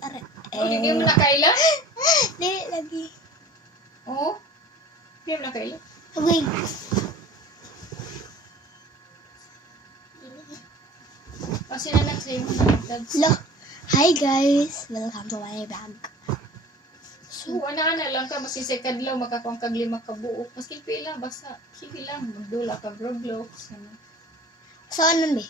Are. Oh, hindi mo nakaila? Dili lagi. Oo. Hindi mo nakaila. Okay. Kasi nalang sa'yo mo nagdads. Hello. Hi guys. Welcome to my vlog. So, ana-ana lang ka, masisay kadlaw, makakuang kag 5 ka buok. Maski pila, basta, sige lang, magdula ka, Roblox, ano. So, ano ba?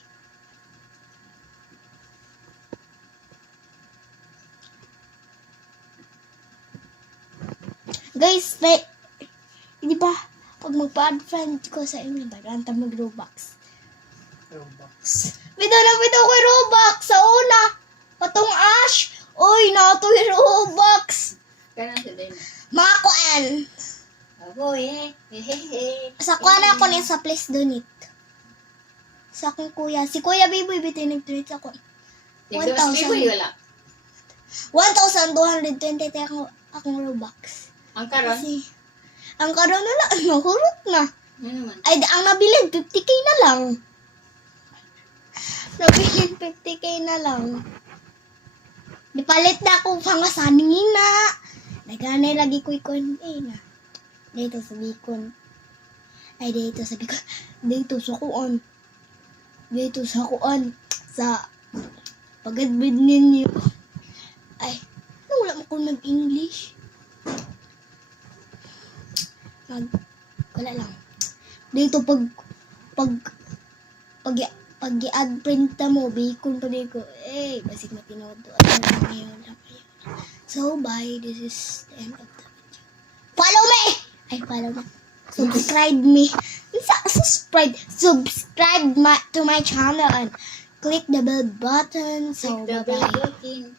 Guys, may... Di ba? Pag magpa-add friend ko sa inyo, baganta mag-Robux. Roblox. Bito ko yung Robux sa una. Patong Ash. Uy, nato yung Robux. Kaya na sa day mo. Mga kuan. Abo, hehehe. Sa kuan ako niya sa Please Donate. Sa akong kuya. Si Kuya Biboy, bito yung nag-donate sa ako. 1,000. 1,000. Wala. 1,220 akong Robux. Ang karon? Kasi, ang karoon na lang, nahurot na. Ano naman? Ay, ang nabilin, 50k na lang. Nabilin, 50k na lang. Dipalit na akong pangasaning na. Naghanay lagi ko ikon. Na. Dito sa Bicon. Ay, dito sa Bicon. Dito sa kuan. Dito sa kuan. Sa pag-admit ninyo. Ay, wala mo kung mag-English. Wala lang. Dito pag i-add print na mo, bacon pa dito. Basig na pinoto. Ngayon. So, bye. This is the end of the video. Follow me! Ay, follow me. Subscribe me. Subscribe to my channel and click the bell button. So, Click the bye-bye. bell button.